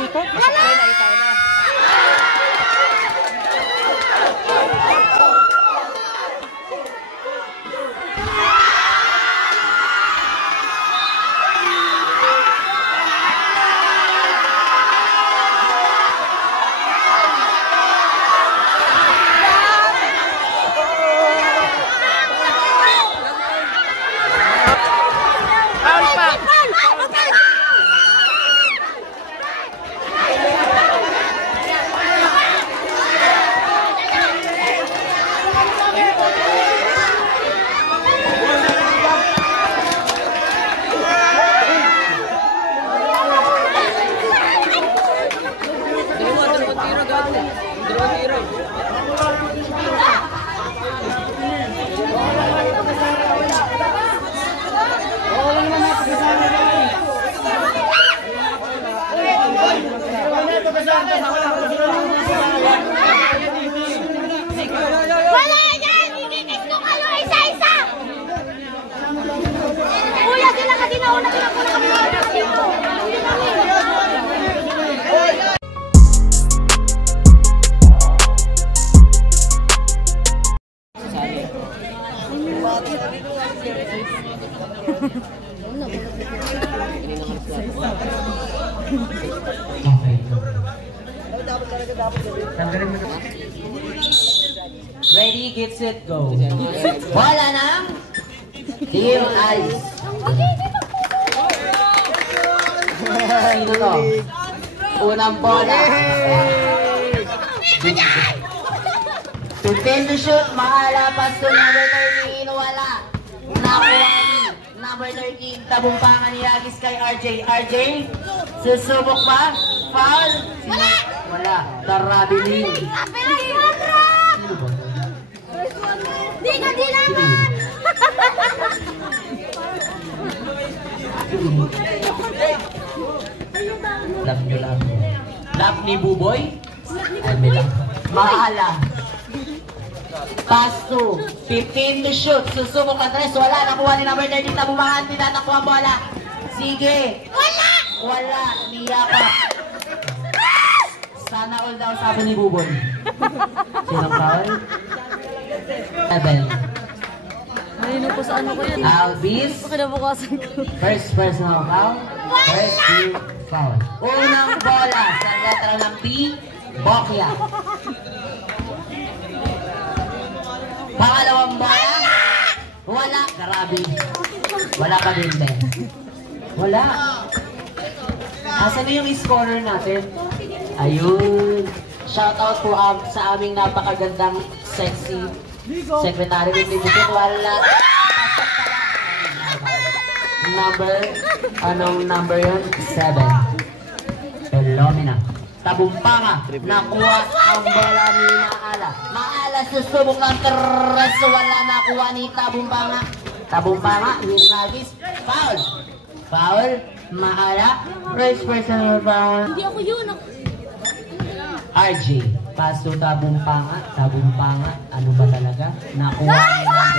tutok? Wala yan! Ikikis ko kayo isa-isa! Kuya, sila kasi nauna kami dito. Ready, get set, go. Bola ng Team Alice. Sino to? Unang bola. 15 to shoot, makalapas to number 13, wala. Number 13, tabumpangan ni Agis kay RJ. RJ, susubok ba? Foul? Wala. Tarabiling. Di ka naman! Love nyo lang. Love ni Buboy? Mahala. Pass to 15 to shoot. Susubok ang tres. Wala. Nakuha ni number 13. Tabumangan. Tinatakbo ang bola. Sige. Wala. Niyakap. Sana all daw sabi ni Buboy. Sinang foul? 7. Marino po sa ano ko yan. Albis. Kinabukasan ko. First personal foul. First team foul. Unang bola sa letra ng P. Bokya. Pangalawang bola. Wala. Grabe. Wala pa din din. Wala. Asan na yung scorer natin? Ayun. Shoutout po sa aming napakagandang sexy secretary ng Division. Wala. Anong number yun? 7. Pelomina. Tabumpanga. Nakuha ang bola ni Maala. Maala susubok ng tres. Wala nakuha ni Tabumpanga. Tabumpanga. Hinagis. Foul. Foul. Maala. First personal foul. Hindi ako yun. RJ. Pass to Tabumpanga. Tabumpanga. Ano ba talaga? Nakuha ni number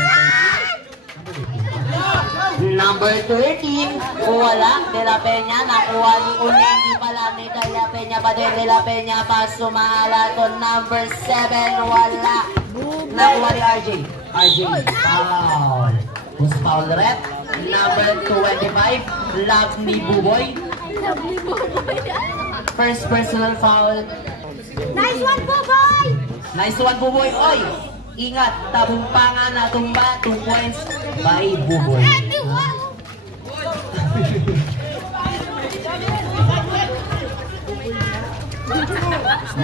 13. Number 13. Wala. De La Peña. Nakuha ni Uneng. Di pala ni De La Peña pa din. De La Peña. Pass to Maala to number 7. Wala. Nakuha ni RJ. RJ. Foul. Who's foul rep? Number 25. Love ni Buboy. First personal foul. Nice one, Buboy! Nice one, Buboy. Oy! Ingat. Tabumpanga na tumba. 2 points by Buboy.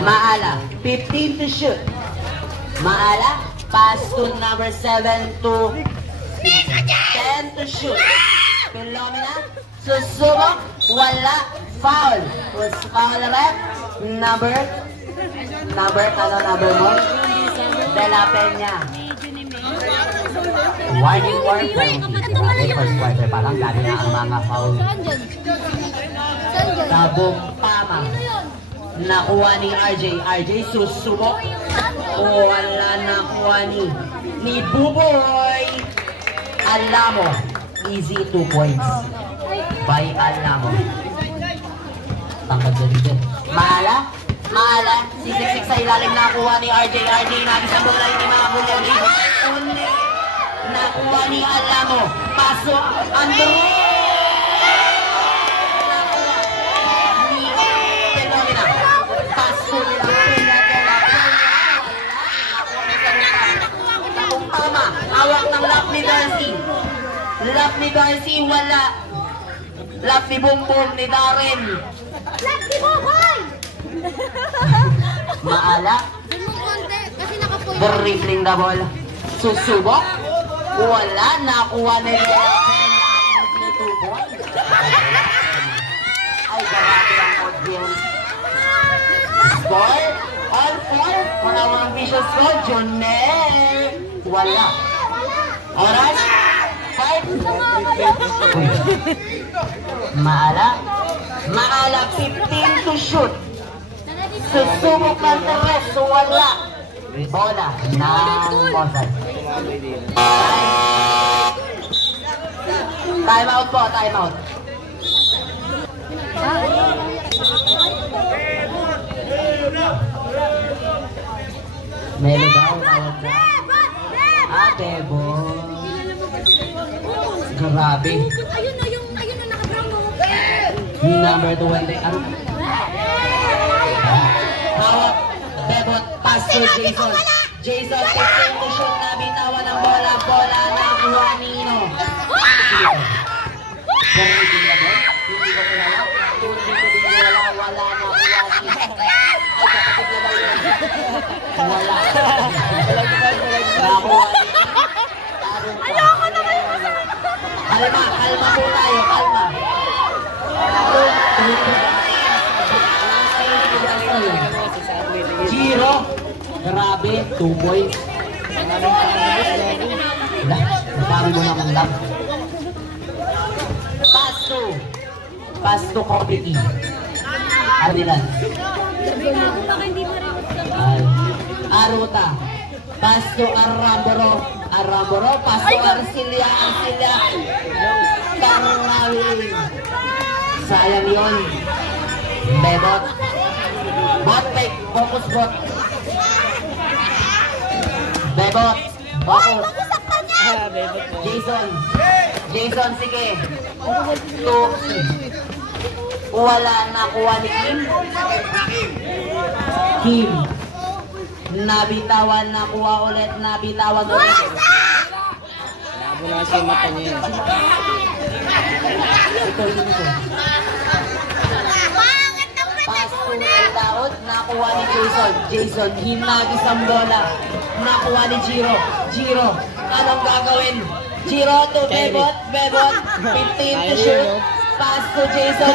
Maala. 15 to shoot. Maala. Pass to number 7 to 10 to shoot. Pelomina. Susubok. Wala. Foul. Was foul rep. Number mo? De La Peña. Warning quarter. First quarter pa lang. Dali na ang mga foul. Tabumpama. Nakuha ni RJ. RJ susubok. Wala nakuha ni Buboy. Alamo. Easy 2 points by Alamo. Tangkad na dito. Maala. Sisiksik sa ilalim nakuha ni RJ. RJ nagis ang bola ni mga bulali. Uli. Nakuha ni Alamo. Pasok. Andrew. Nakuha ni Fenomena. Pasok ni Fenomena. Tama. Awak ng lap ni Darcy. Lap ni Darcy. Wala. Lap ni Bumbong ni Darren. Lap ni Boboy! Maala. Kasi nakapoy. Dribbling the ball. Susubok. Wala. Nakuha nila. Ay, grabe ang audience. Score. All four. Marawang visual score. Jonel. Wala. Oras. 5. Maala 15 to shoot. Susubok ng Teres. Wala. Bola ng Mozart. Time out po. Time out. Melo daw. Ate boy. Grabe. Ayun na naka-brown mo. Number 20. Ano? Hawak. Bebot. Pass to Jason. Jason 15 to shoot. Nabitawan ng bola. Bola na Juanino. Hindi ko kilala. Wala na Juanino. Ay, kapatid na ba yun? Wala. Ayoko na kayo. Kalma po tayo, kalma. Giro, grabe, 2 points. Wala, napari mo naman lang. Pasto Kopiki. Ardilan. Aruta. Pasto Aramboro. Pasto Arcilia. Tangawin. Sayang yun. Bebot. Bot, focus bot. Bebot. Focus. Jason, sige. 2. Wala nakuha ni Kim. Nabitawan, nakuha ulit. Nabitawan ulit. Labo na siya mata niya. Ito. Pasto ng taot, nakuha ni Jason, hinagis ang bola. Nakuha ni Giro, anong gagawin? Giro to Bebot, 15 to shoot. Pass to Jason,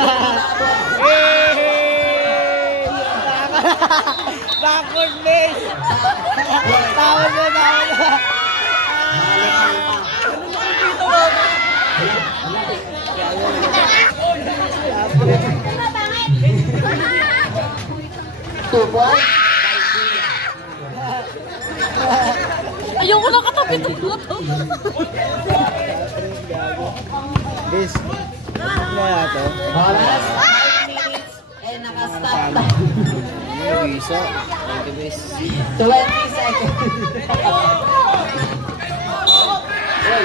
Backward base! Tawad mo! Ayoko na katabi ito po to. Bis. Na yato. Oras, 5 minutes, nakastop na. Bisa. Thank you, bis. 20 seconds. Uy,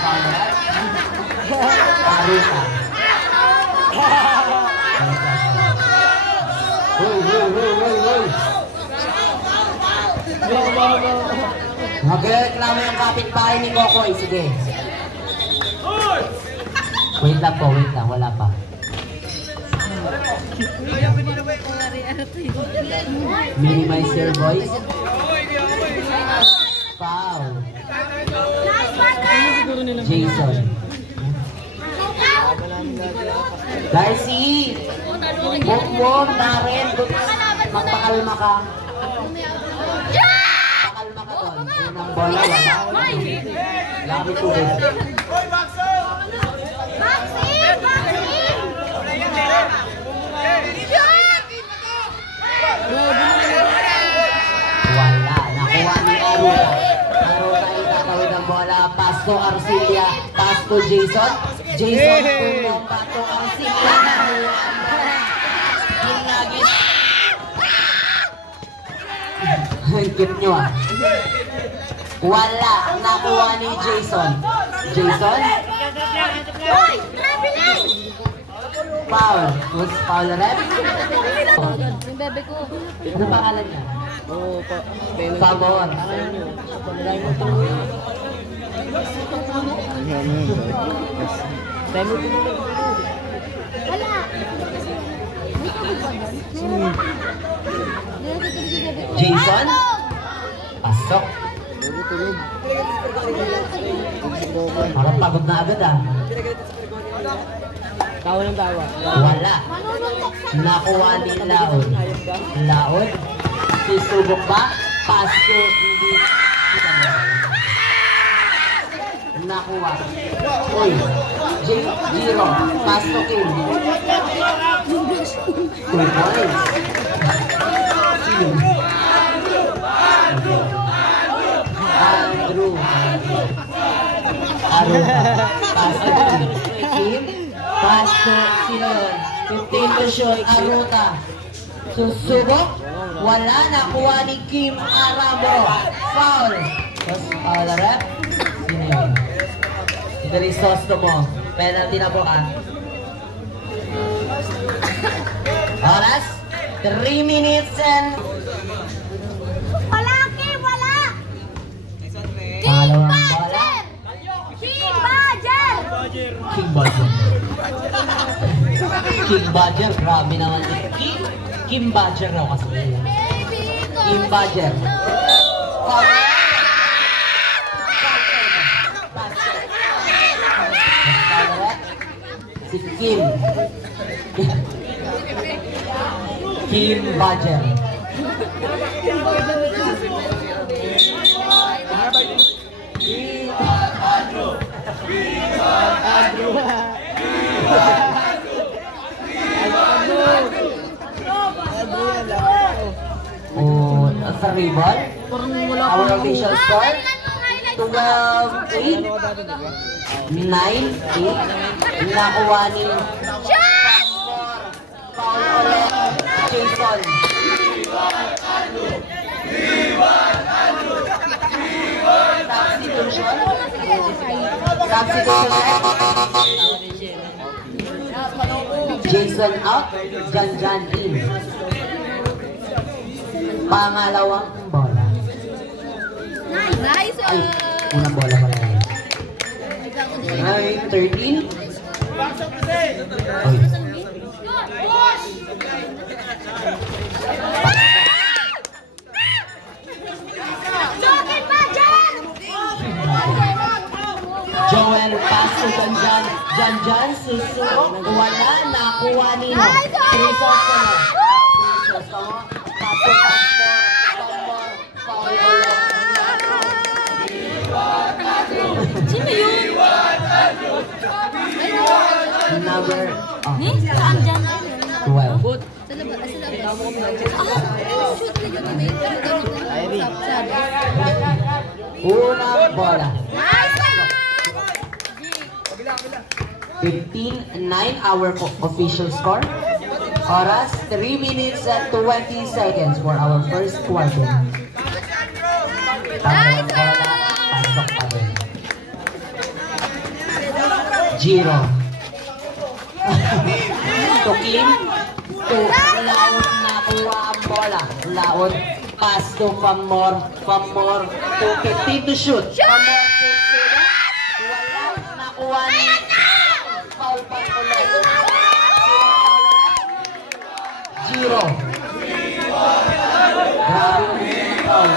foul. Aruta. Uy. Magreklamo yung kapitbahay ni Kokoy. Sige. Wait lang, wala pa. Minimize your voice. Foul. Jason. Darcy. Bukbong, Darren. Magpakalma ka. Pakalma ka doon. Unang bola. Wala kami tubig. Wala. Nakuha ni Aruta. Aruta itatawid ang bola. Pass to Arcilia. Pass to Jason. Jason, punong bato Arcilia. Higit nyo ah. Wala. Nakuha ni Jason. Jason? Hoy! Grabe lang! Foul. Was foul na rin? Yung bebe ko. Ano pangalan niya? Oo, Pamor. Wala! May tubig ba doon? Jason? Pasok. Tulog. Parang pagod na agad ah. Tawa ng tawa. Wala. Nakuha ni Laon. Laon? Susubok ba? Pasko, hindi. Nakuha. Uy. Jiro. Pasko Kim. 2 points. Sino? Andrew. Aruta. Pasko Kim. Pasko. Sino yun? 15 to shoot. Aruta. Susubok. Wala. Nakuha ni Kim Aramo. Foul. Tapos foul na rep. Sino yun? Ito rin sosto mo. Penalty na po ah. Oras? 3 minutes and... Wala, Kim! Wala! Pangalawang bola. King Badger! King Badger. King Badger. Grabe naman. King Badger raw kasi. King Badger. Si Kim. Kim Badger. Oh, sa ribbon. Our official score 12-8. 9-8. Nakuha ni Paul ulit. Jason. Substitution. Jason out. Jan in. Pangalawang bola. Nice Ay, one! unang bola pa rin. Ay, 13. Ay. Jokin Badger! Joel, paso Jan, susubok. Wala, nakuha ni Trisot ko na. Trisot ko. Paso, Pambor, Paulo. Sino yun? Number, Saan dyan? 12. Sa labas. Shoot na yun. May Unang bola. Nice one! 15-9 our official score. Oras, 3 minutes and 20 seconds for our first quarter. Pangalawang bola, pasok pa rin. Giro. To Kim. To Laon, nakuha ang bola. Laon, pass to Pamor. Pamor to 15 to shoot. Pamor to shoot. Wala, nakuha ni Paul ulit. Giro. Grabe yung Paul.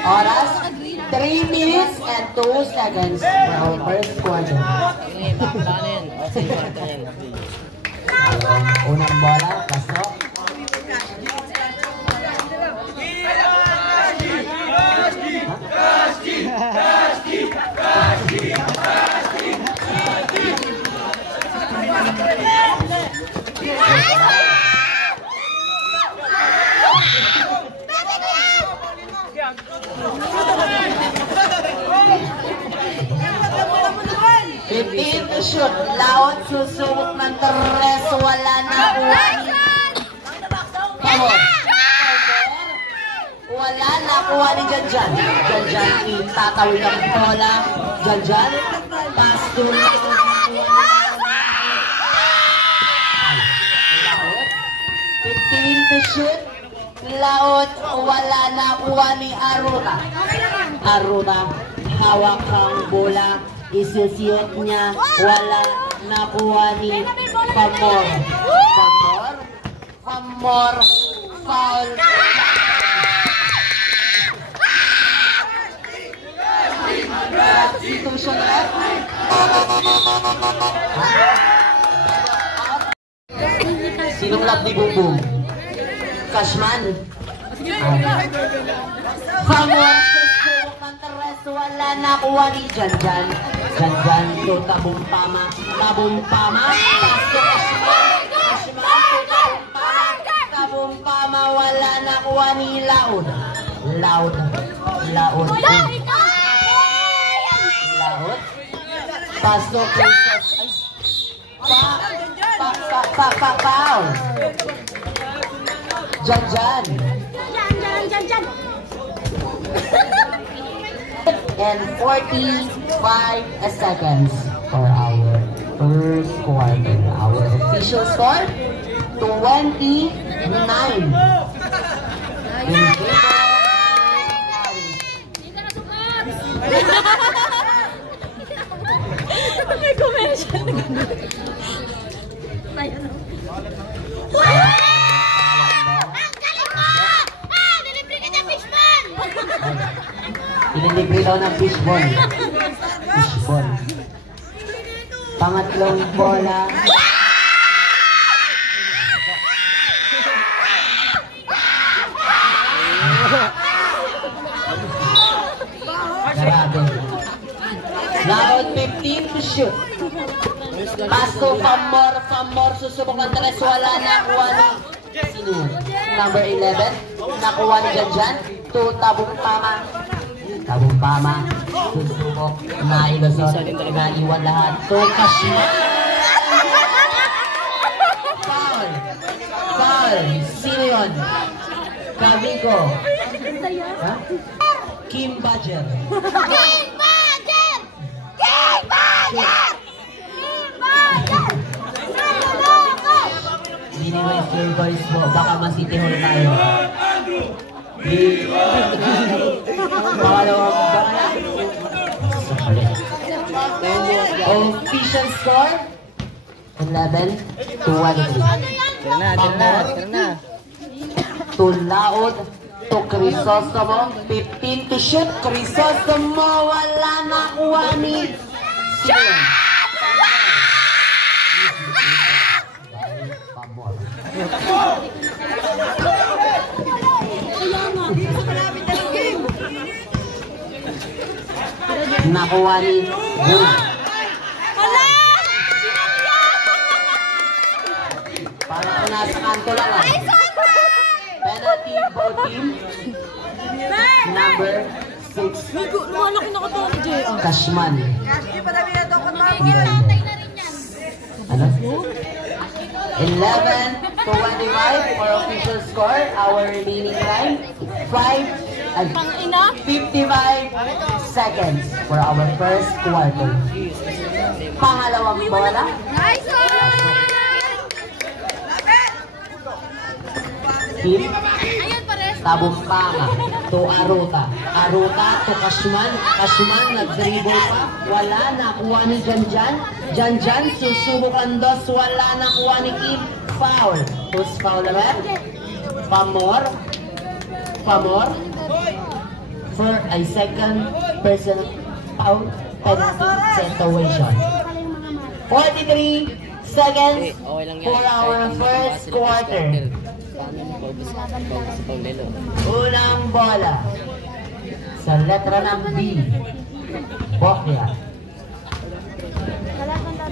Oras, 3 minutes and 2 seconds for our first quarter. Unang bola, pasok. Pipin to shoot. Laon susubok ng tres. Wala na kuha ni Pamor. Wala, nakuha ni Janjan. Janjan, itatawid ang bola. Janjan, pass to Laot. 15 to shoot. Laot, wala, nakuha ni Aruta. Aruta, hawak ang bola. Isusiyot niya, wala, nakuha ni Pamor. Pamor, foul. Substitution left. Sinong love ni Bumbum? Cashman. Pamor, susubok ng teres, wala, nakuha ni Janjan. Janjan to Tabumpama. Tabumpama. Tabumpama, wala, nakuha ni Laod. Laod. Pasto Princess. Foul. Janjan. And 45 seconds for our first quarter. Our official score, 29. May commercial na gano'n. Ang galing mo! Nilibre ka niya, fishball! Ililibre daw ng fishball. Fishball. Pangatlong bola. Grabe. Laot 15 to shoot. Pasto, Pamor, susubok ng teres, wala, nakuha ni sino? Number 11, nakuha ni Janjan. To Tabumpama, susubok, nailusot, naiwan lahat. To Kashima. Foul, sino yun? Kamiko. Ha? Kim Badger. Anyway, your voice mo, baka masitihol tayo. Official score, 11 to 1. Tira na. To Laod, to Crisostomo, 15 to shoot. Crisostomo, wala, nakuha ni Sino. Nakuha ni Boom. Para po nasa kanto lang ah. Penalty ball team. Number 6. Malaki na ko ni Jay. Cashman. Ano? 11 to 25 for official score. Our remaining time, 55 seconds for our first quarter. Pangalawang bola. Nice one! Team Tabumpama to Aruta. Aruta to Kashman. Kashman nag-dribble pa. Wala, nakuha ni Janjan. Janjan susubok ang dos. Wala, nakuha ni Kim. Foul. Who's foul naman? Pamor. For a second person foul penalty situation. 43 seconds for our first quarter. Unang bola sa letra ng B, Bokya.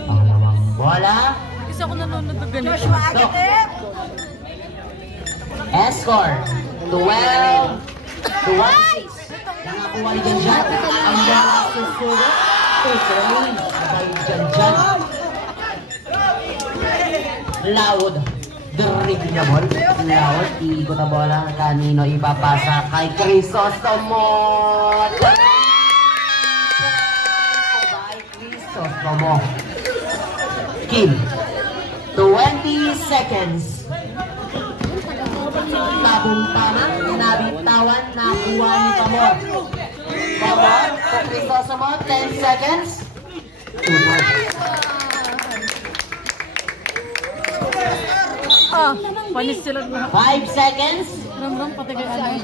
Pangalawang bola, Isa ko nanonood na ganito. Escort, 12 to 1-6. Nakakuha ni Janjan. Ang bola susunod, 2-3 by Janjan. Laod, dribble. Laot, iikot ang bola. Kanino ipapasa? Kay Crisostomon. By Crisostomon. Kim. 20 seconds. Tabong tama, nabitawan, nakuha ni Pamor. Pamor, kay Crisostomon, 10 seconds. 2 points. Panis sila. 5 seconds. Ramram patagay ano.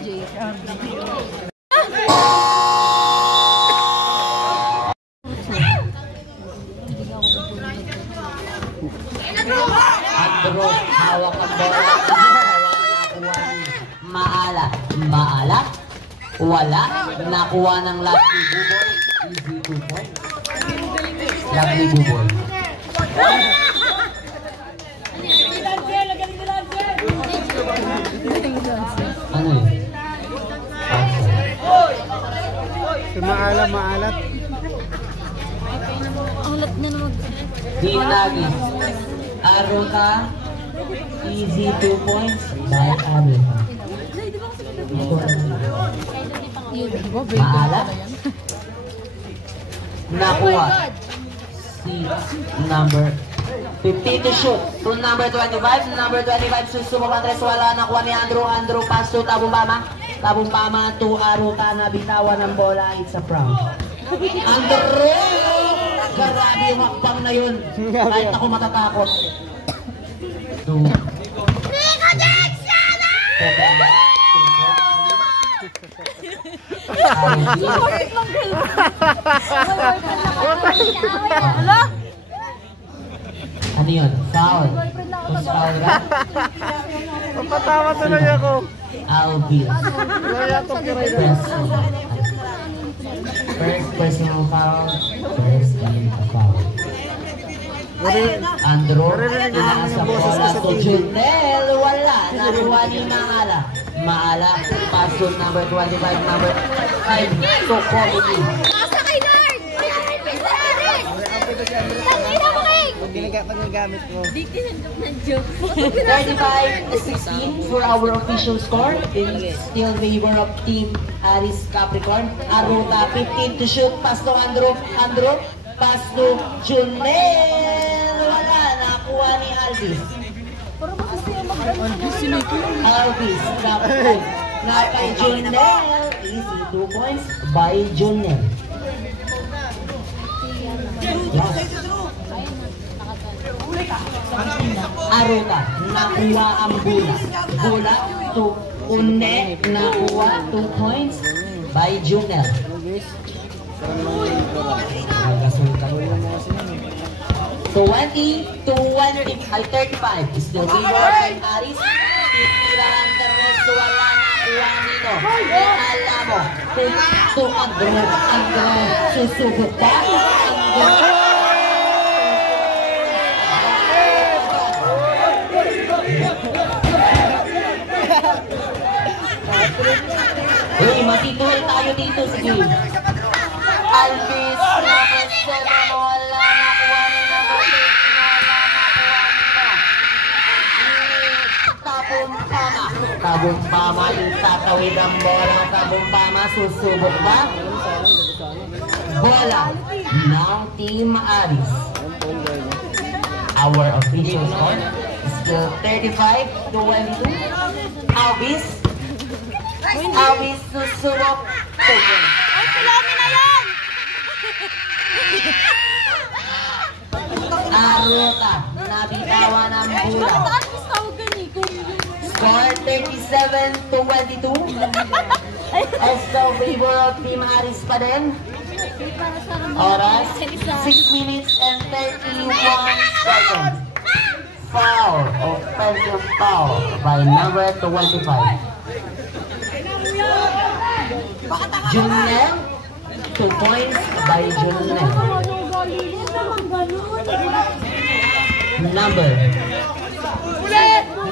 Andro, hawak ang bola. Nakuha ni Maala. Maala. Wala. Nakuha ng Lovely Buboy. Easy 2 points. Lovely Buboy. Ano yun? Maalat, maalat. Ang lat na naman. Dinagi. Aruta. Easy 2 points. By Aruta. Maala. Nakuha. Si number 50 to shoot. To number 25. Number 25 susubok ang tres. Wala nakuha ni Andrew. Andrew pass to Tabumpama. Tabumpama to Aruta na bitawan ng bola. It's a prank. Andrew! Grabe yung hakbang na yun. Kahit ako matatakot. Rico Jackson! Hala? Ano yun? Foul. Tapos foul ka? Papatawa tuloy ako. Albies. Kaya ito kiray. First personal foul. First game foul. Andrew, inasa bola to Junel. Wala. Nakuha ni Maala. Maala. Pass to number 25. Number 5 to Comedy. Nasa kay Lord! Tangina mo kay! Pag ginagamit mo. 35-16 for our official score. In still favor of Team Aris Capricorn. Aruta 15 to shoot. Pass to Andrew. Andrew. Pass to Junel. Wala. Nakuha ni Alvis. Alvis. Capricorn. Na kay Junel. Easy 2 points by Junel. Yes. Aruta, nakuha ang bola. Bola to Une, nakuha 2 points by Junel. 20 to 35. Still favor by Aris. Titira ang ternes, wala nakuha nito. Alam mo, to Andrew, susubok ka. Andrew. Hey, matituloy tayo dito, sige. Alvis, number 7, wala nakuha ni number 6, wala nakuha nito. Tabumpama, itatawid ang bola. Tabumpama, susubok ba? Bola ng Team Aris. Our official score is still 35 to 22. Alvis. Alvis susubok. Ay, Pilomi na yan! Aruta, nabitawan ang bola. Score 37 to 22. Also favor of Team Aris pa din. Oras, 6 minutes and 31 seconds. Foul, offensive foul by number 25. Junel, 2 points by Junel. Number.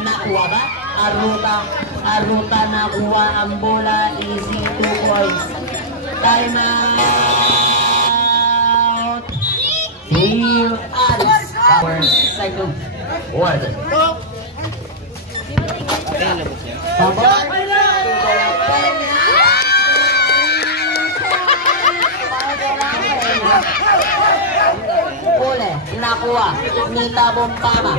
Nakuha ba? Aruta nakuha ang bola. Easy 2 points. Time out. Team Aris. Our second order. Pamor, to De La Peña. Ule, nakuha ni Tabumpama.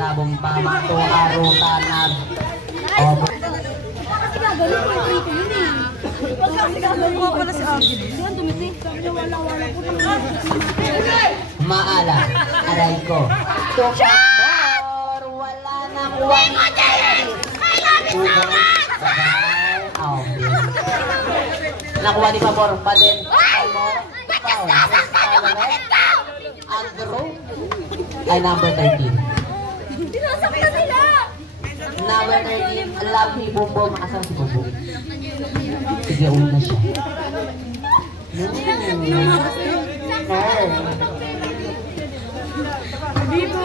Tabumpama to Aruta na Maala, aray ko. To Pamor, wala nakuha ni nakuha ni Pamor pa din. Andrew ay number 13. Number 13, love ni Bumbong. Asan si Bumbong? Sige, uwi na siya.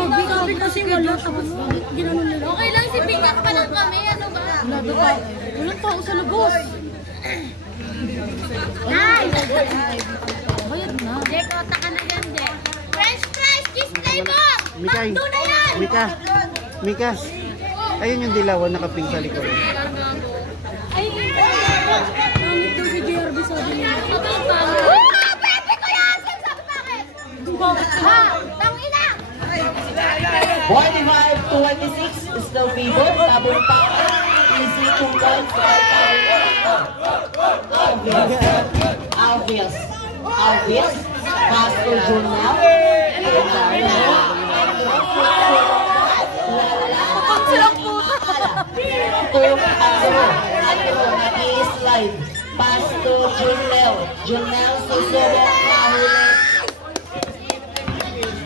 Bika kasi wala tapos ginanon nila. Okay lang si Bika pa lang kami, ano ba? Walang tao sa lubos. Ay! Bayad na. Jek, kota ka na yan, Jek. French fries, cheese flavor! Mikay, Makdo na yan! Mika. Ayun yung dilawan nakaping sa likod. Ay, Pangit daw si JRB sabi niya. Pepe ko yan! Sabi bakit? Ha? Tangina! 45-26, still Vivo, Tabumpama. Easy 2 points by Alvias. Pastor Junel. Nag-i-slide. Pastor Junel susubok mahuli.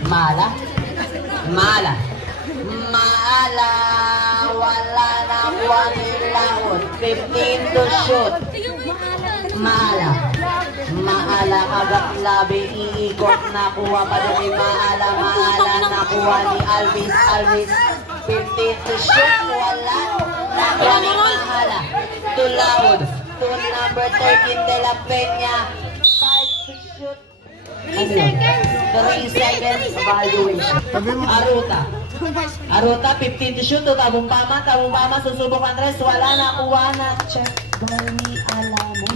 Maala. Wala na kuha nilaon. 15 to shoot. Maala agak labi iikot nakuha pa rin ni Maala nakuha ni Alvis 15 to shoot wala nakuha ni Maala to Laud to number 13 De La Peña 5 to shoot 3 seconds evaluation. Aruta 15 to shoot to Tabumpama susubok Andres wala nakuha na check by ni Alamo.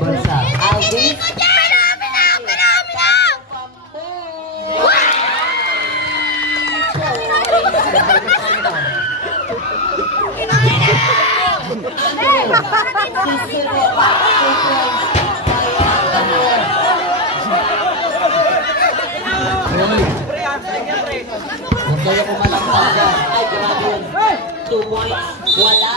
Bulsa. Alvis. Kaya kumalangkang dyan. Ay, grabe yun. 2 points. Wala.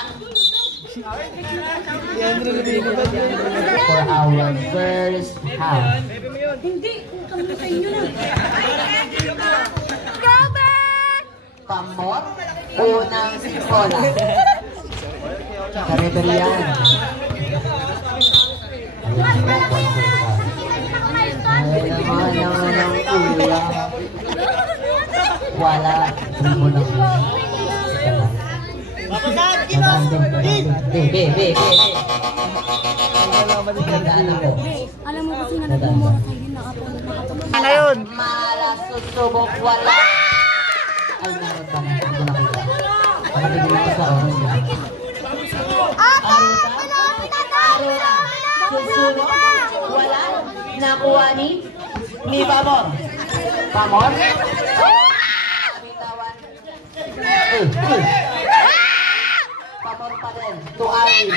For our first half. Hindi, kami sa inyo na. Pamor, unang simbola. Kare-kare yan. Ay naman ang ulam. Wala. Tribo lang. Alam mo kasi na nagmumura kayo din nakapagod. Ano yun? Malasusubok wala. Ay, meron pa na. Hindi ko nakita. Nakabigay ko sa oras niya. Aruta. Susubok. Wala. Nakuha ni Pamor. Pamor. Bitawan. Pamor pa rin. Tuawi.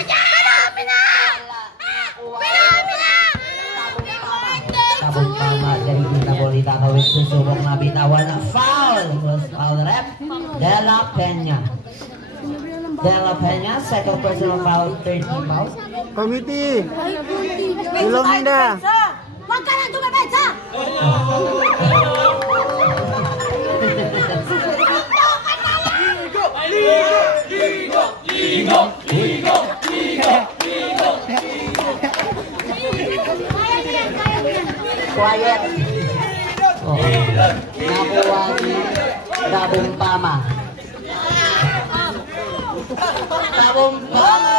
Tabumpama. Dari kita boleh takawin susubok na bitawan. Foul. Foul rep. De La Peña. De La Peña. Second personal foul. 13 foul. Committee. Ilongida. Huwag ka lang tumapetsa! Quiet. Nakuha ni Tabumpama. Tabumpama.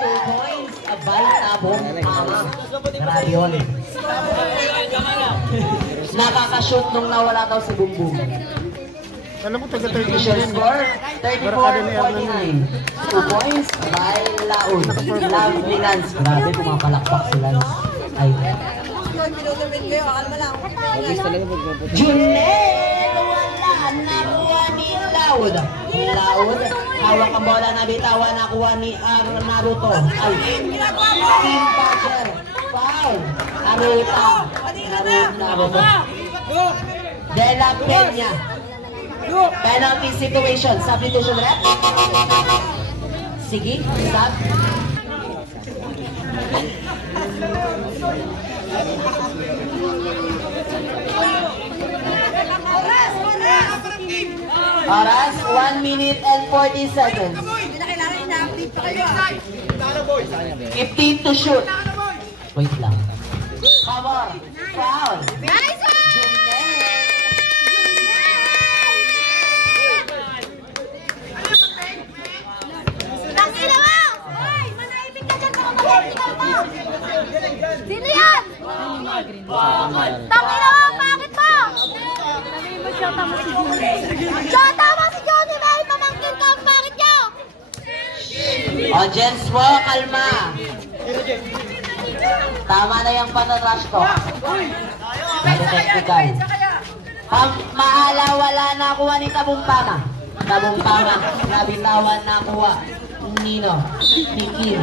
2 points. by Tabong Pama. Grabe yun. Nakakashoot nung nawala daw si Bumbum. Alam ko taga 30 Official yan. score, 34-49. 2 points by Laon. Lovely Lance. Grabe, pumapalakpak si Lance. Ay. Junel, wala. Nakuha ni Laud. Laud, hawak ang bola na bitawan. Nakuha ni Naruto. Ay. Team Badger. Foul. Naruto. De La Peña. Penalty situation. Substitution rep. Sige, sub. Oras, 1 minute and 40 seconds. 15 to shoot. Wait lang. Cover. Foul. Nice sino yan? Tangina mo, bakit mo? Shota mo si Johnny. Shota mo si Johnny, may pamangkin ka, bakit nyo? Audience mo, kalma. Tama na yung panatrash ko. Technical. Maala, wala nakuha ni Tabong Pama. Tabong Pama, nabitawan nakuha. Nino, ni Kim.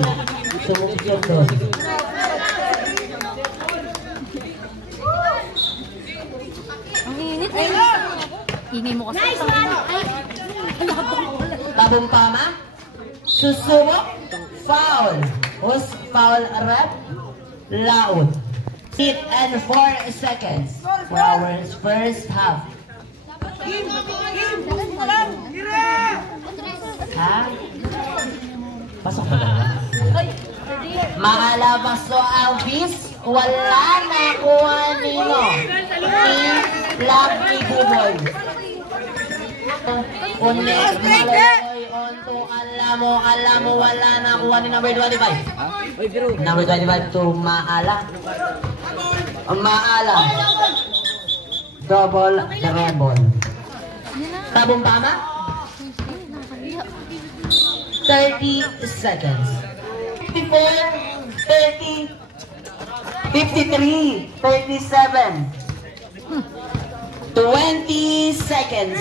Sumugod yun doon. Ang init eh. Ingay mo kasi. Nice one! Tabong Pama, susubok, foul. Who's foul rep? Laon. 8 and 4 seconds for our first half. Ha? Pasok ba na? Maala Baso Alvis, wala nakuha nino. Lucky Buboy. Unik, Maloy, onto, alam mo, wala nakuha ni number 25. Number 25 to Maala. Maala. Double treble. Tabong Pama? 30 seconds. 54, 30, 53, 37, 20 seconds.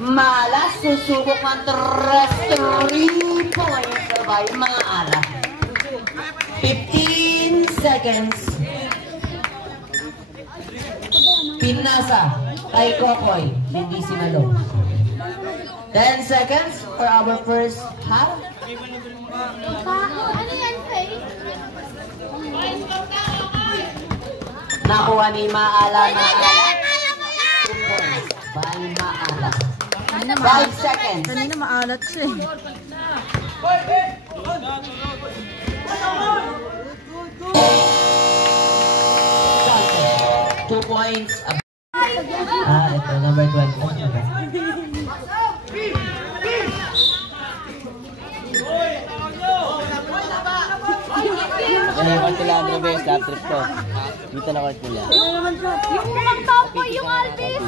Maala, susubok ang 3 points by Maala. 15 seconds. Pinasa kay Kokoy, hindi sinalo. 10 seconds for our first half. Ano yan, Faye? Nakuha ni Maala. 2 points by Maala. 5 seconds. Kanina maalat siya eh. 2 points. Ito, number 20. Yung court nila, Andrew Bes, lap trip ko. Dito na court nila. Yung magtopoy yung Alvis!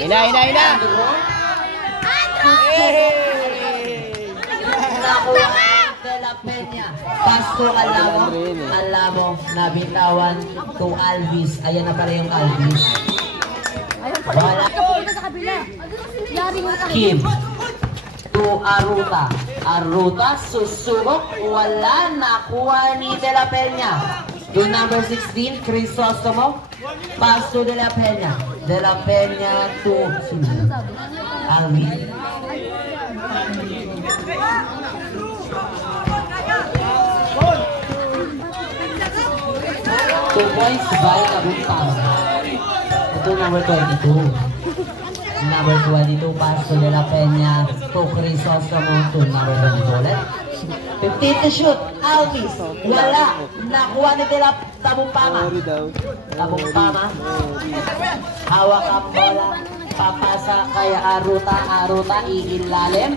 Ina! Nakuha De La Peña. Pasto Alamo, nabitawan to Alvis. Ayan na pala yung Alvis. Wala. Kapunta sa kabila. Yari mo tayo. Kim to Aruta. Aruta, susubok. Wala. Nakuha ni De La Peña. Yung number 16, Crisostomo. Pass to De La Peña. De La Peña to Alvin. Two points by Kabuntang. Ito number 22. Number 22, pass to De La Peña to Crisostomo to number 22 ulit. 15 to shoot. Alvis. Wala. Nakuha ni Tabong Pama. Tabong Pama. Hawak ang bola. Papasa kay Aruta. Aruta iilalim.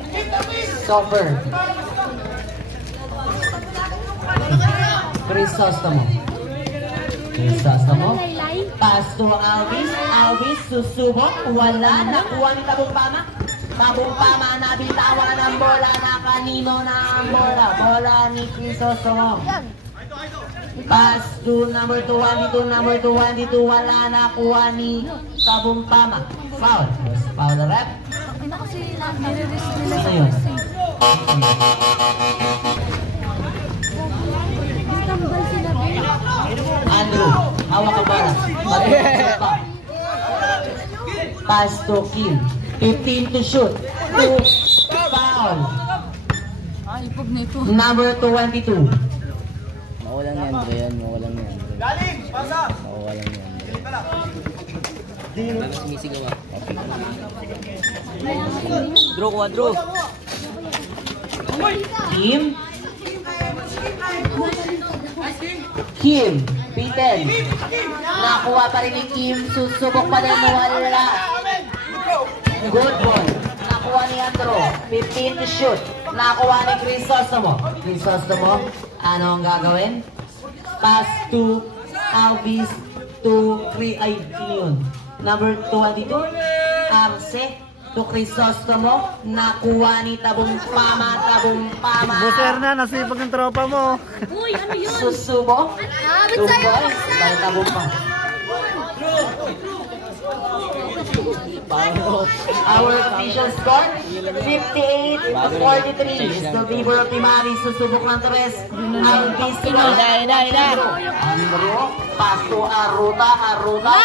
Sofer. Crisostomo. Crisostomo. Pass to Alvis. Alvis susubok. Wala. Nakuha ni Tabumpama. Tabumpama nabitawan ang bola na kanino na ang bola. Bola ni Crisostomo. Pass to number 22. Number 22. Wala. Nakuha ni Tabumpama. Foul. Foul the rep. Ano kasi nire-risk nila Sino sa yun? kasi. Tambal sila din. Andrew, hawak ang bola. Pass to Kim. 15 to shoot. 2 foul. Ay, ipog na ito. Number 22. Mawalan ni Andre yan, mawalan ni Andre. Galing! Pasa! Mawalan ni Andre. Sumisigaw ah. Draw ko, draw. Kim. Kim. P10. Nakuha pa rin ni Kim. Susubok pa rin. Wala. Good ball. Nakuha ni Andrew. 15 to shoot. Nakuha ni Crisostomo. Crisostomo. Ano ang gagawin? Pass to Alvis to ay, sino yun? Number 22. Arce to Crisostomo. Nakuha ni Tabumpama. Tabumpama. Buser na, nasipag ng tropa mo. Uy, ano yun? Susubo. Abit Two sa'yo. boys. Dahil Tabumpama. Our official score, 58-43. Is the favor of Timari. Susubok ng Torres. Alvis to Andrew. Paso Aruta. Aruta.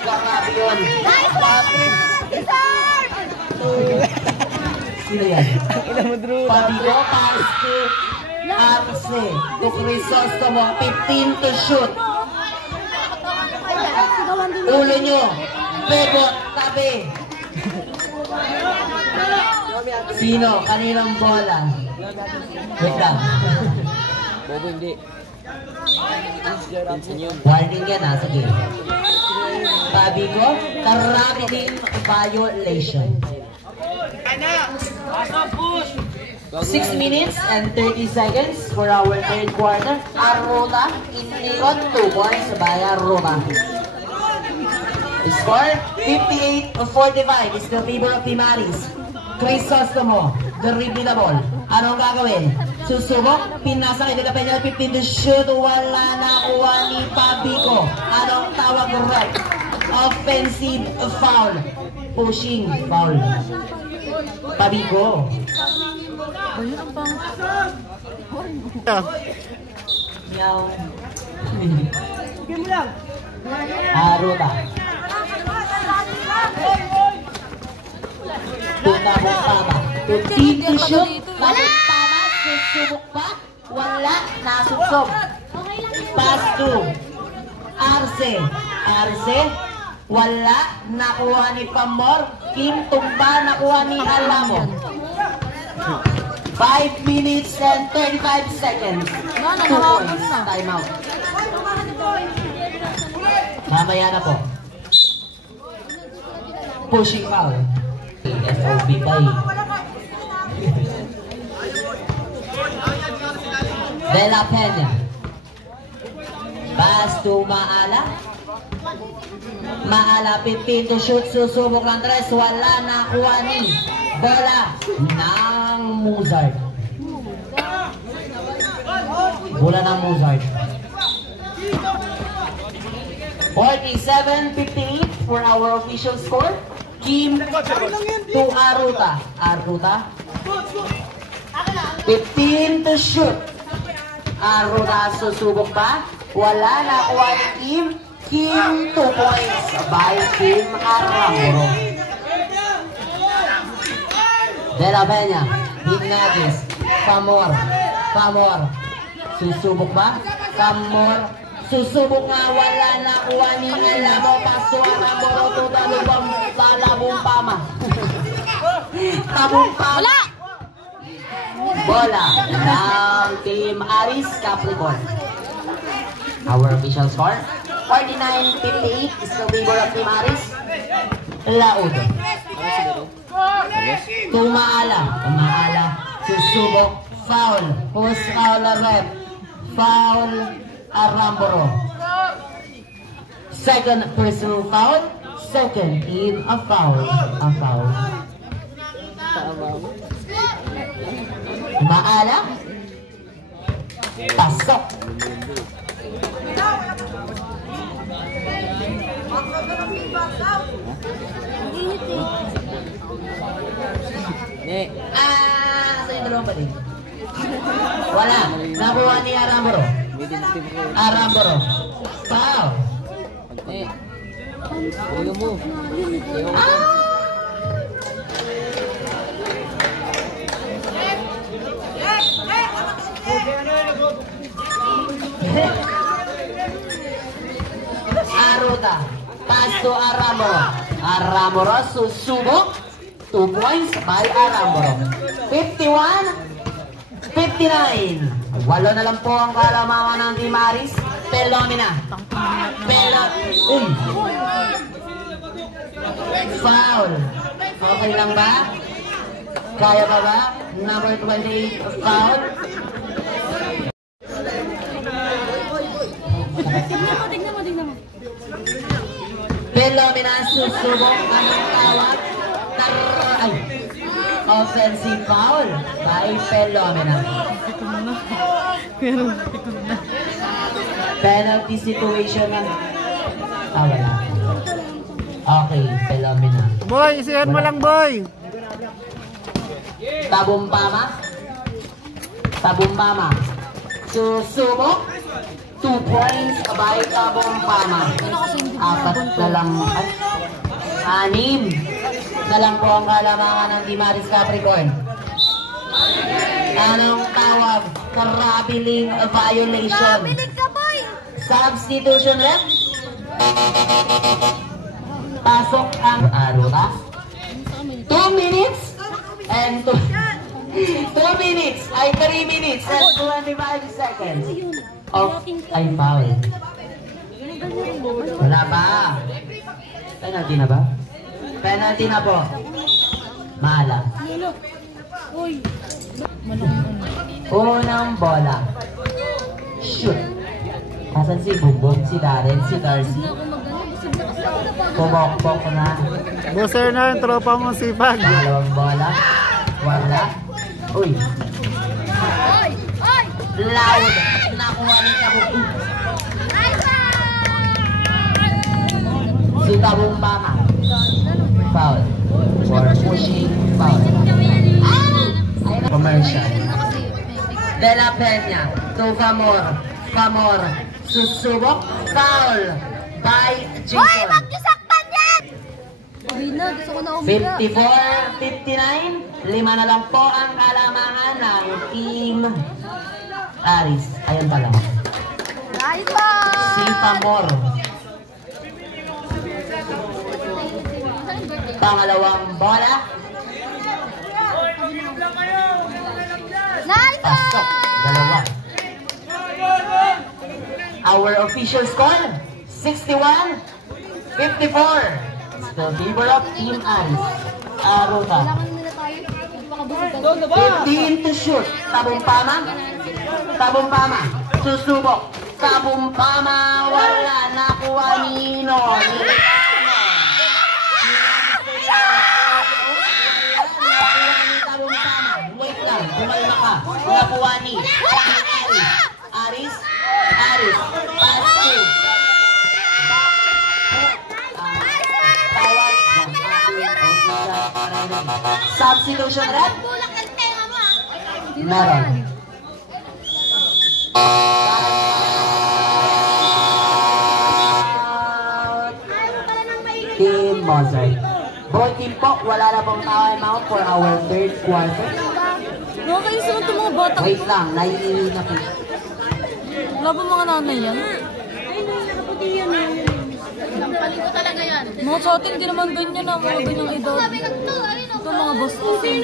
Grabe yun. Sino yan? Pabigo. Pass to Arce. To Crisostomo. 15 to shoot. Ulo nyo. Bebot. Tabi. Sino? Kaninang bola? Wait lang. Bobo hindi. Warning yan ha. Sige. Sabi ko, targeting violation. 6 minutes and 30 seconds for our third quarter. Aruta, Inirot, 2 points by Aruta. The score, 58-45 is the favor of Timaris. Crisostomo, the replay the ball. Anong gagawin? Susubok, pinasa kay Dela Peña, 15 to shoot. Wala na kuha ni Pabico. Anong tawag right? Offensive foul. Pushing foul. Pabico. Ayun ang pang... Meow. Aruta. Tabumpama. 15 to shoot. Tabumpama. Susubok pa. Wala. Nasubsob. Pass to Arce. Arce. Wala. Nakuha ni Pamor. Kim tumba. Nakuha ni Alamo. 5 minutes and 35 seconds. 2 points. Time out. Mamaya na po. Pushing foul. SOB tayo. Dela Peña. Pass to Maala. Maala 15 to shoot. Susubok ng tres. Wala nakuha ni bola ng Mozart. Bola ng Mozart. 47-58 for our official score. Kim to Aruta. Aruta. 15 to shoot. Aruta susubok pa. Wala nakuha ni Kim. Kim 2 points by Kim Aramuro. Dela Peña. Ignatius. Pamor. Pamor. Susubok ba? Pamor. Susubok nga, wala na kuha ni Alamo. Paso Aramuro to Tabumpama. Tabumpama. Wala! Bola ng Team Aris Capricorn. Our official score, 49-58 is the favor of Team Aris. Laud. Tumaala. Tumaala. Susubok. foul. Who's foul rep? Foul Aramburo. Second personal foul. Second team a foul. A foul. Maala. Pasok. Sa yung dalawang balik. Wala. Nakuha ni Aramburo. Aramburo. Foul. Aruta. Pass to Aramburo. Aramburo susubok. 2 points by Aramburo. 51-59. Walo na lang po ang kalamawan ng Team Aris. Pelomina. Foul. Okay lang ba? Kaya pa ba? Number 28 foul. Tignan mo. Pelomina susubok. Anong tawag? Offensive foul by Pelomina. Penalty situation na. Wala. Okay, Pelomina. Boy, isihan mo lang, boy. Tabumpama. Susubok. 2 points by Tabumpama. 4 na lang. 6 na lang po ang kalamangan ng Team Aris Capricorn. Anong tawag? Traveling violation. Substitution rep. Pasok ang Aruta. 2 minutes and 2 minutes ay 3 minutes and 25 seconds of foul. Wala pa. Penalty na ba? Penalty na po. Maala. Unang bola. Shoot. Asan si Bumbong, si Darren, si Darcy? Pumokpok na. Booster na yung tropa mo sipag. Dalawang bola. Wala. Uy. Loud. Nakuha ni Tabumpama. Si Tabumpama. Foul. For pushing foul. Commercial. De La Peña. To Famor. Susubok. Foul. By Jason. Hoy, magkisaktan yan! Gusto ko na umira. 54-59. 5 na lang po ang kalamangan ng Team Aris. Ayan pa lang. Nice one! Si Famor. Pangalawang bola. Nice Pasok. Dalawa. Our official score, 61-54. Still favor of Team Aris. Aruta. 15 to shoot. Tabumpama. Susubok. Tabumpama. Wala. Nakuha ni Ino. Wait lang. Kumalma ka. Nakuha ni Aris. Pass to. Tawag ng ating official. Substitution rep. Meron. Team Mozart. Boy team po, wala na pong time out for our third quarter. Okay, sunod itong mga bata. Wait lang, naiiwi na po. Wala ba mga nanay yan? Paling ko talaga yan. Mga sa atin, hindi naman ganyan na mga ganyang edad. Ito mga bastos eh.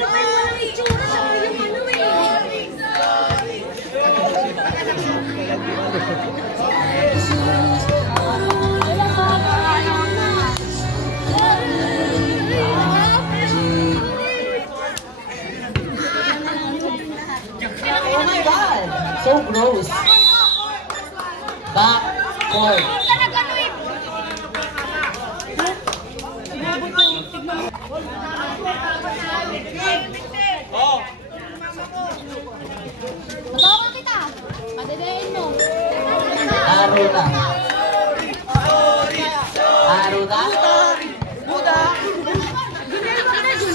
Back, court. Matawa kita. Madadayin mo. Aruda. Aruda.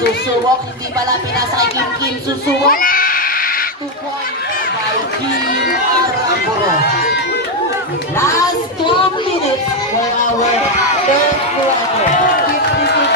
Susuwok, hindi pala pinasa kay Kim Kim. Susuwok. 2 points by Kim Aramburo. Last 2 minutes for our third quarter. 56.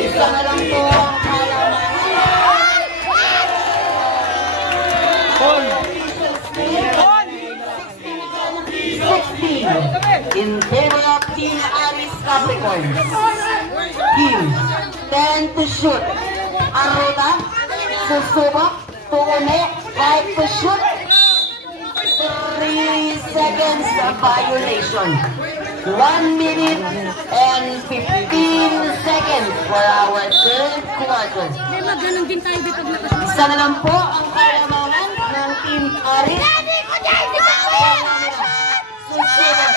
Isa na lang po ang kalaman. In favor of Team Aris Capricorn. Kim, 10 to shoot. Aruda, susubok, tuume, 5 to shoot. 3 seconds violation. 1 minute and 15 seconds for our third quarter. May maganon din tayo pag nakasama. Isa na lang po ang kalamanan ng Team Aris. Susubok,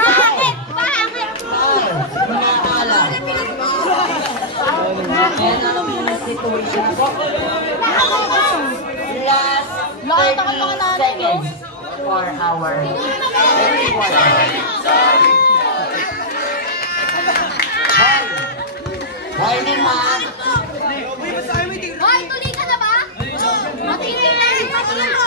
Bakit? Last 30 seconds for our third quarter. Warning ha. Hoy, tuloy ka na ba? Matigil na rin, matigil mo.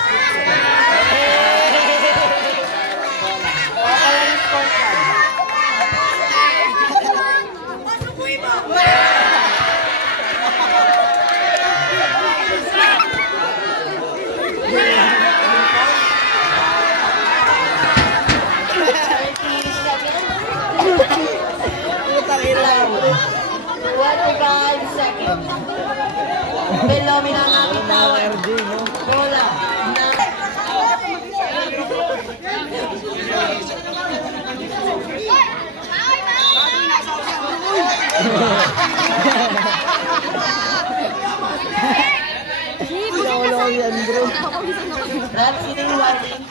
Philomena nga bitawan. Bola. Rap sini warning.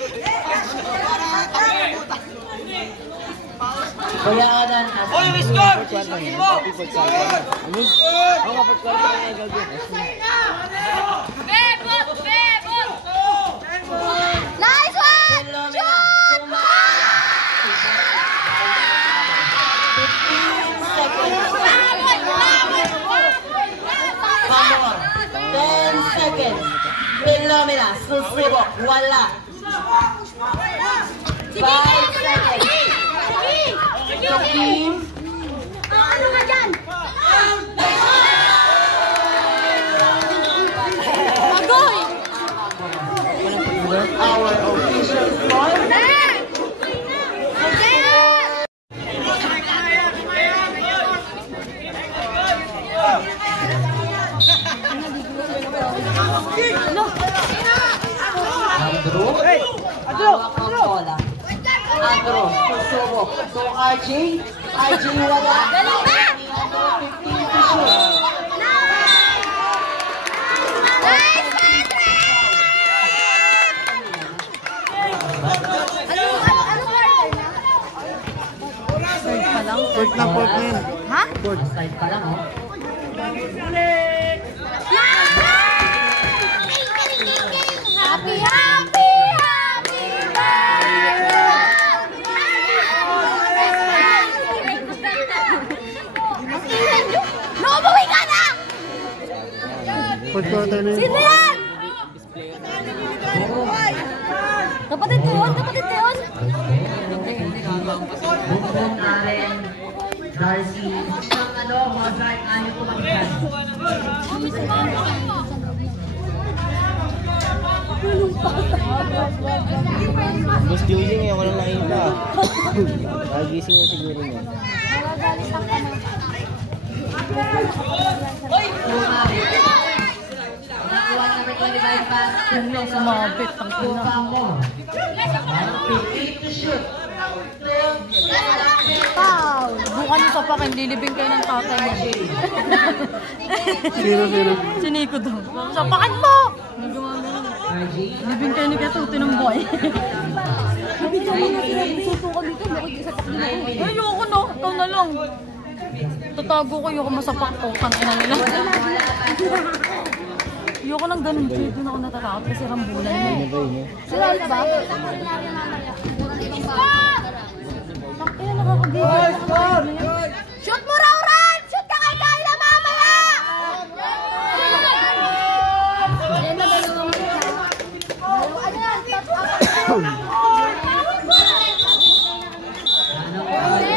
Kuya Adan. Oy, score! Nice one! Philomena. 15 seconds. Pamor. 10 seconds. Philomena. Susubok. Wala. 5 seconds. Kim. Ano ka dyan? Agoy! Our official score. Hawak ang bola. Andrew, susubok. So RJ wala. 15 to shoot. Port na yun. Ha? Side pa lang, oh. Happy, happy, happy birthday! Pantay na yun. Sino yan? Kapatid ko yun? Kapatid ko yun? Bukong Karen, Darcy. Ano, Mozart, ano po mag-gas? Boss Joey, ngayon ko lang nakita. Nagising na siguro niya. Nakuha number 25 pass. Sumabit, ang ina. Repeat to shoot. Pow! Bukan niyo sa pakin, lilibing kayo ng tatay mo. Sino? Si Nico daw. Sa pakin mo! Libing kayo ni Katuti ng boy. Ayoko no, ikaw na lang. Tatago ko, ayoko masapak ko. Tangina nila. Ayoko nang ganun, Jay. Doon ako natatakot kasi rambulan niya. Ano ba yun eh? Sila ba? Tangina, nakakagigil. Shoot mo, Rauran! Shoot ka kay Kyla mamaya!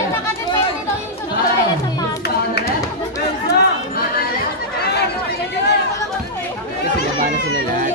Nakadepende daw yung sa Kasi baba na sila lahat.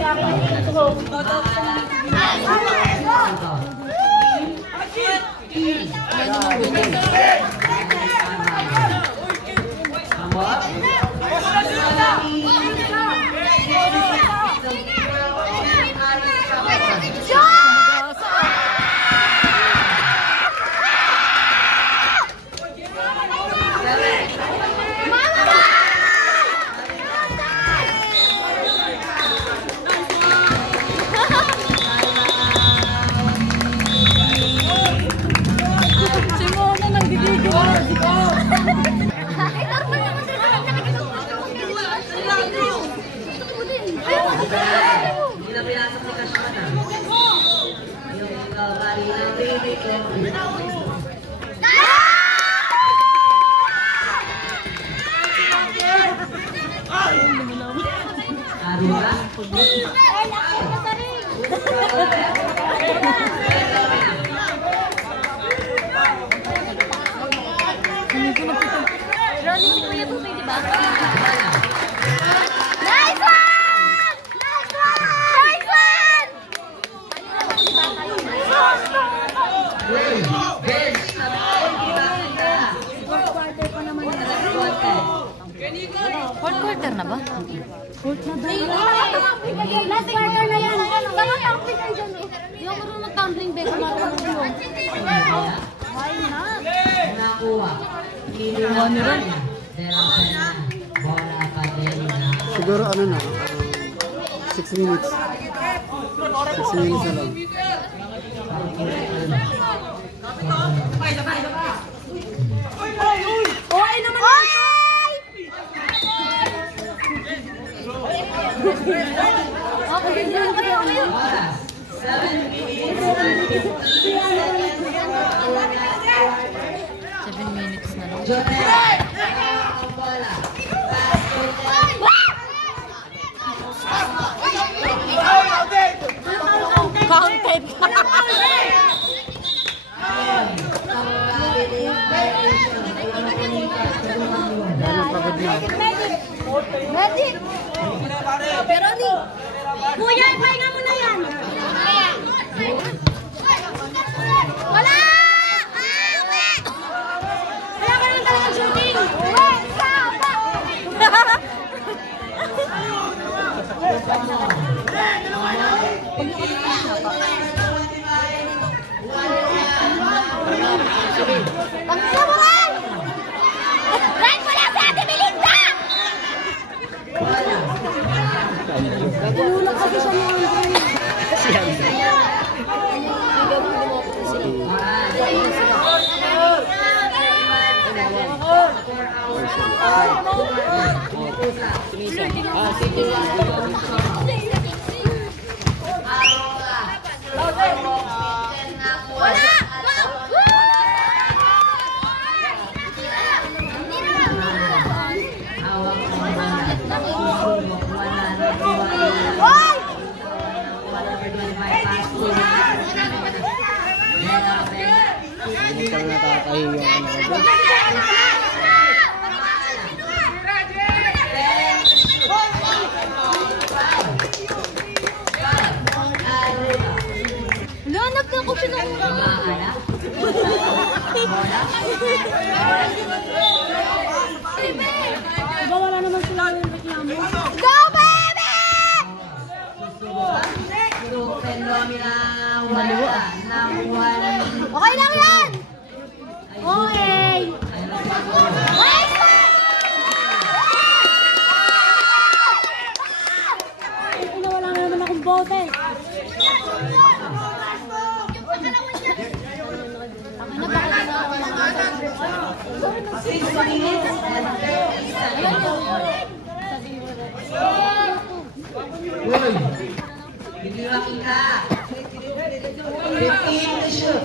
Si Mona nang gigigil. Hindi na pinasok si Kashmata. Yung ikaw, bali ng baby ko. Arura? Rolling si Kuya Bubay, di ba? Nice one! Nice one! Nice one! Bench! Fourth quarter na ba? Last quarter na yan. Tama, tumbling kayo dyan. Hindi ako rin mag-tumbling, Beck. Why not? Nakuha. Kinuha ni Ron. Bola pa din na. Siguro ano na, 6 minutes. 6 minutes na lang. Oy naman ito! Okay, dyan ka rin. Oras. 7 minutes. 7 minutes na lang. Jonel. Ang bola. Counted! Medic! Pero ni, Kuya, ipahinga mo na yan. Wala! Wala ka naman talagang shooting. Pagkamuran! Right mo lang sa Ate Melinda! Natulog kasi siya ni Andre. Wala! Hawak ang bola. Susunod. Wala na. paso de la peña. Hindi pa nakakahiya. Nanap na ko siya ng Diba wala naman sila yung reklamo? Go, baby! Okay lang yan! Okay! Wala naman akong bote. Hindi makita. 15 to shoot.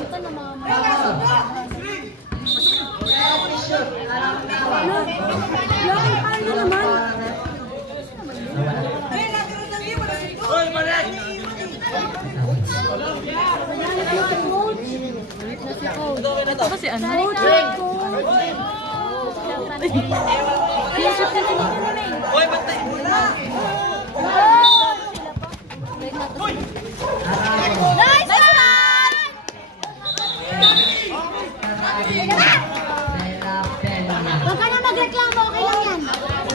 Ito kasi ano? Nice one! Huwag ka na magreklamo, okay lang yan.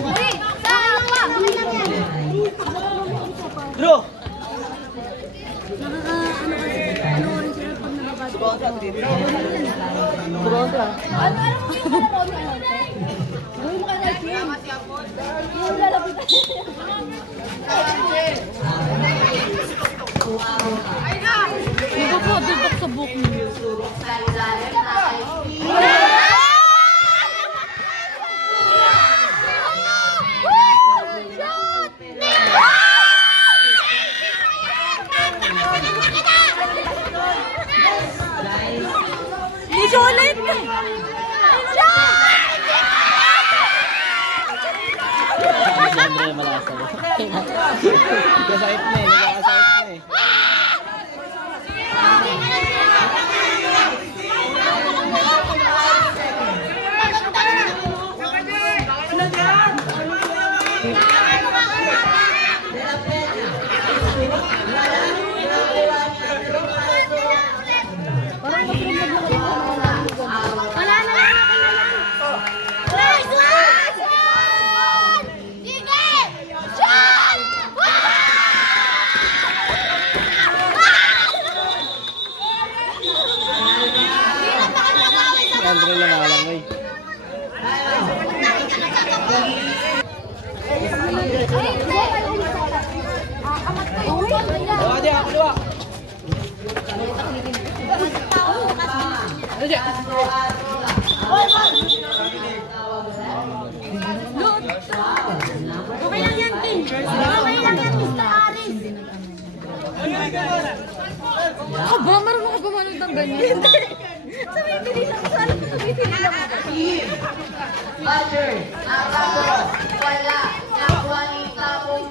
Uy, sa akin lang yan, okay lang yan. Bro! Hindi po, dudok sa book niyo. Hindi siya ulit! Siyempre, malasa mo. Nagkasakit na eh. Nagkasakit na eh. Andre lang nakalangoy. Oh, dia aku dua. Okay lang yan, King. Okay lang yan, Mr. Aris. Ako ba? Marunong ka ba manood ng ganyan? Sabi, lang. Sana ko sabi, lang ako. Roger, nakakalo, wala, nakuha ni Tapong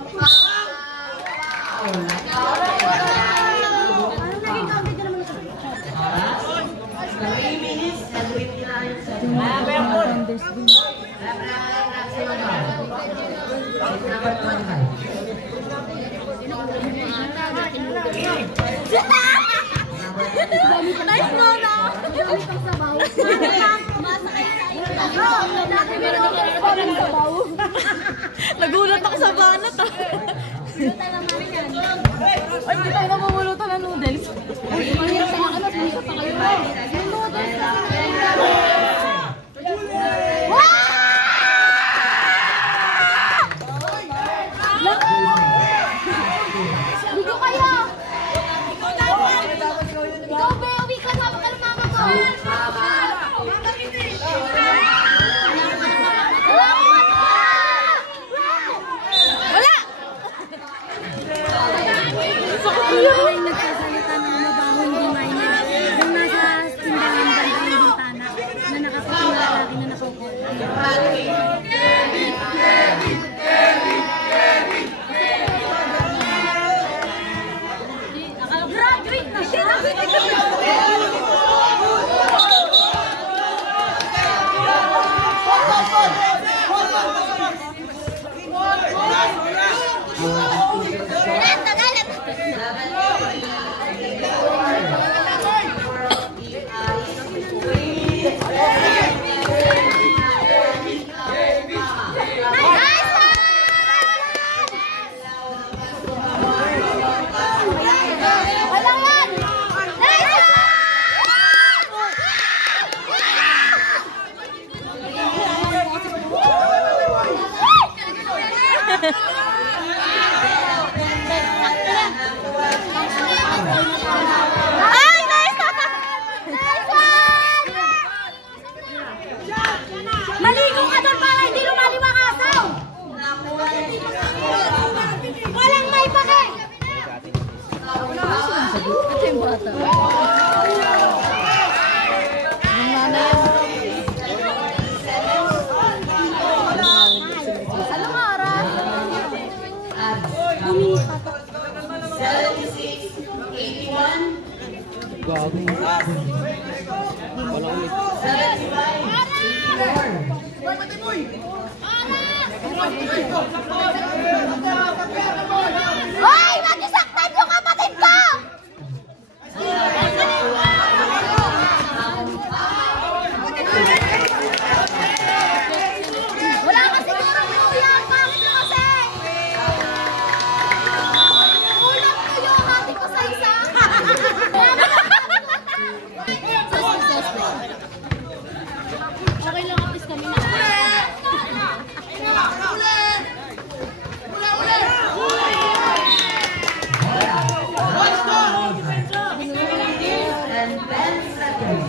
Nice mo na! Nagulat ako sa banat ah. Ay, hindi tayo namumulutan ng noodles. Ay, mahirap sa akin at mahirap pa kayo. Yung noodles na Lugo kayo! Ikaw, Bewi ka na! Baka na mama ko! Wala! Maligo ka doon para hindi lumaliwang asaw! Walang may pake! Ito yung bata. Yung nanay Anong oras? 76, 81, Gabi. Walang ulit. 75, Hoy! Mag-isaktan yung kapatid ko! Wala ka siguro kuya! Bakit mo kasi? Kulang tuyo ang ate ko sa isa! Okay lang, at least kami na. and 10 seconds.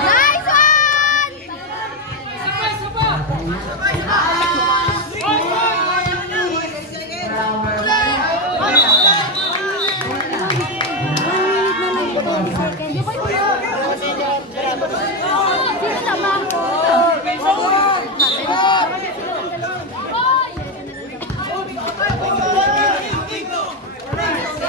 Nice one! Sino naman? Ah,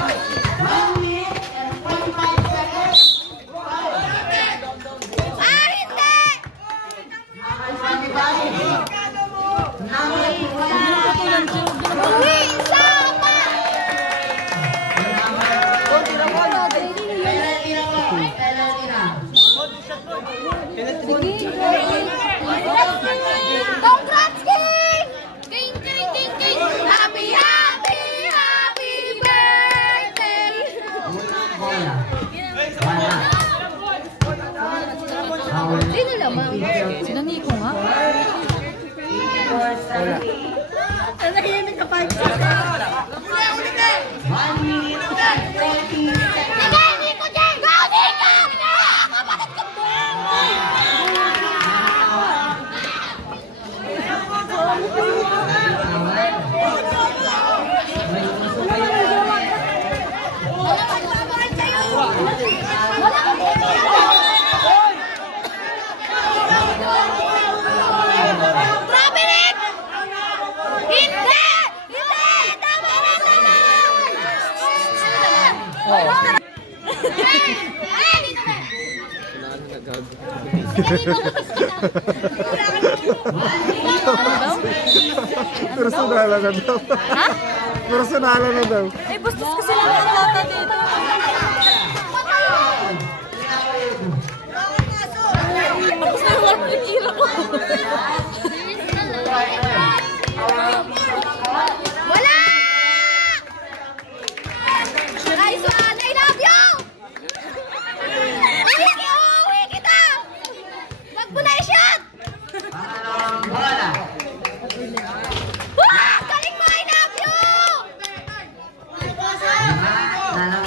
hindi! Uwi! Sama! Congrats, King! King, King, King, King! Happy, happy, happy birthday! Sino naman? Sino Nico nga? Nahihimik ka pa. 1 minute 20 seconds. Sige, Nico, Jay! Go, Nico! Kapatid ko! Grabe, Nick! Hindi! Hindi! Tama na! Tama na! Hey, dito na! Personalan na daw. Ha? Personalan na daw. Eh, bastos kasi lang ang lata dito. Tapos na yung walang itira ko. Wala! Nice one! I love you! Uwi kita! Wag mo na i-shot! Bola. Wah! Galing mo! I love you! Dalawa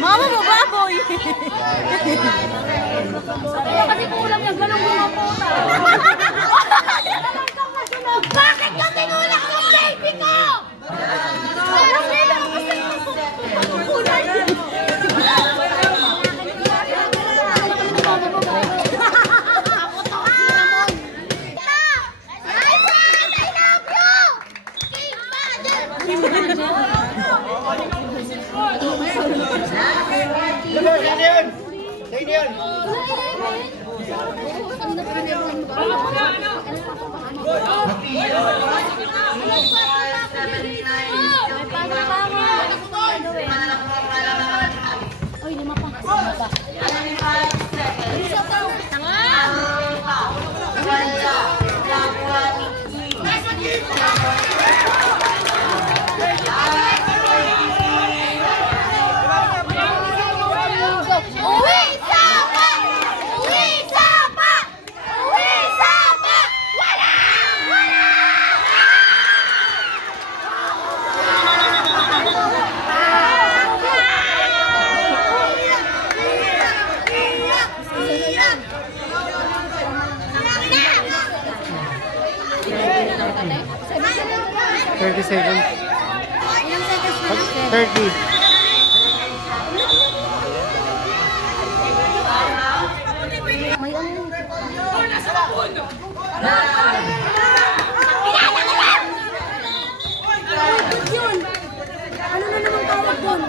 Mama mo, baboy! Kasi kulang yung ganun mga puta. Bakit ka tinulak yung baby ko? Seconds. 30. Ano na naman tawag doon?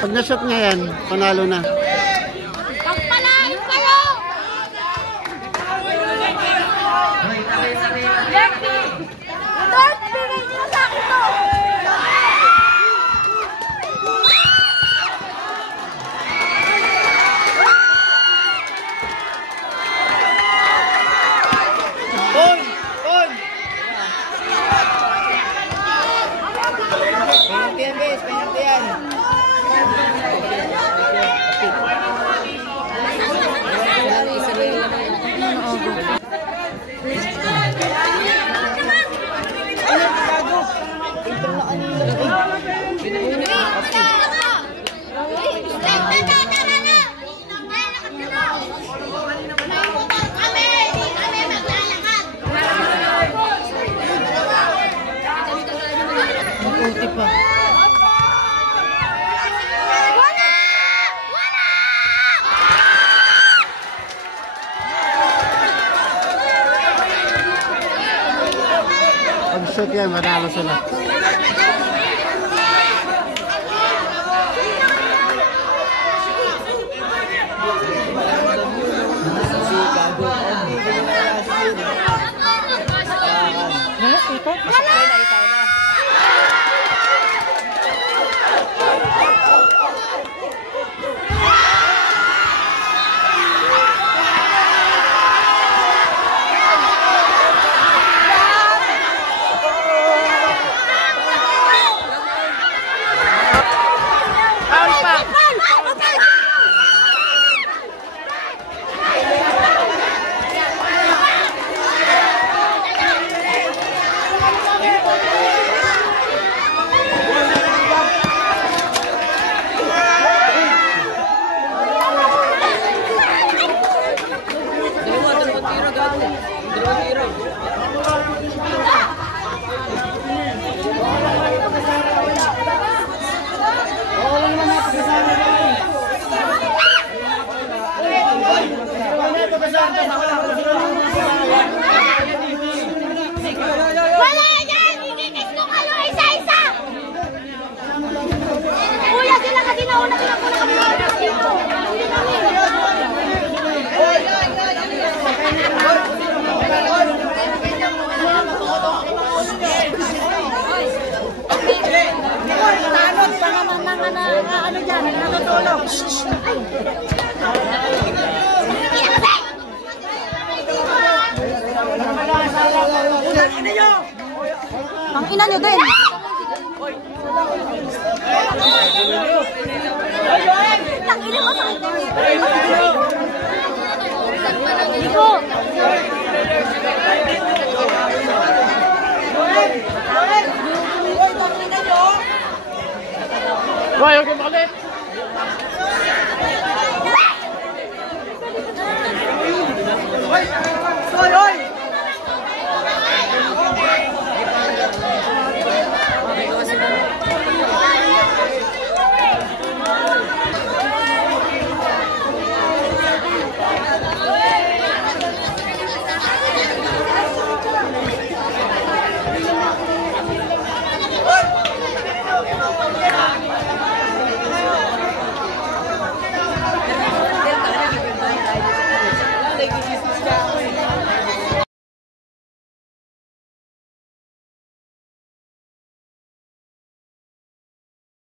Pag na-shot nga yan, panalo na. Pagpalain kayo! Dort, bigay niyo sa akin to! Penalty yan, guys. Penalty yan. Ulti pa. Pag shot yan, manalo sila. Wala yan! Ikikis ko kayo isa-isa! Kuya sila kasi nauna sila po na kami dito. Tanot pa naman na ano dyan, natutulog. Ang ina nyo din. Ang ina ko sa Liko!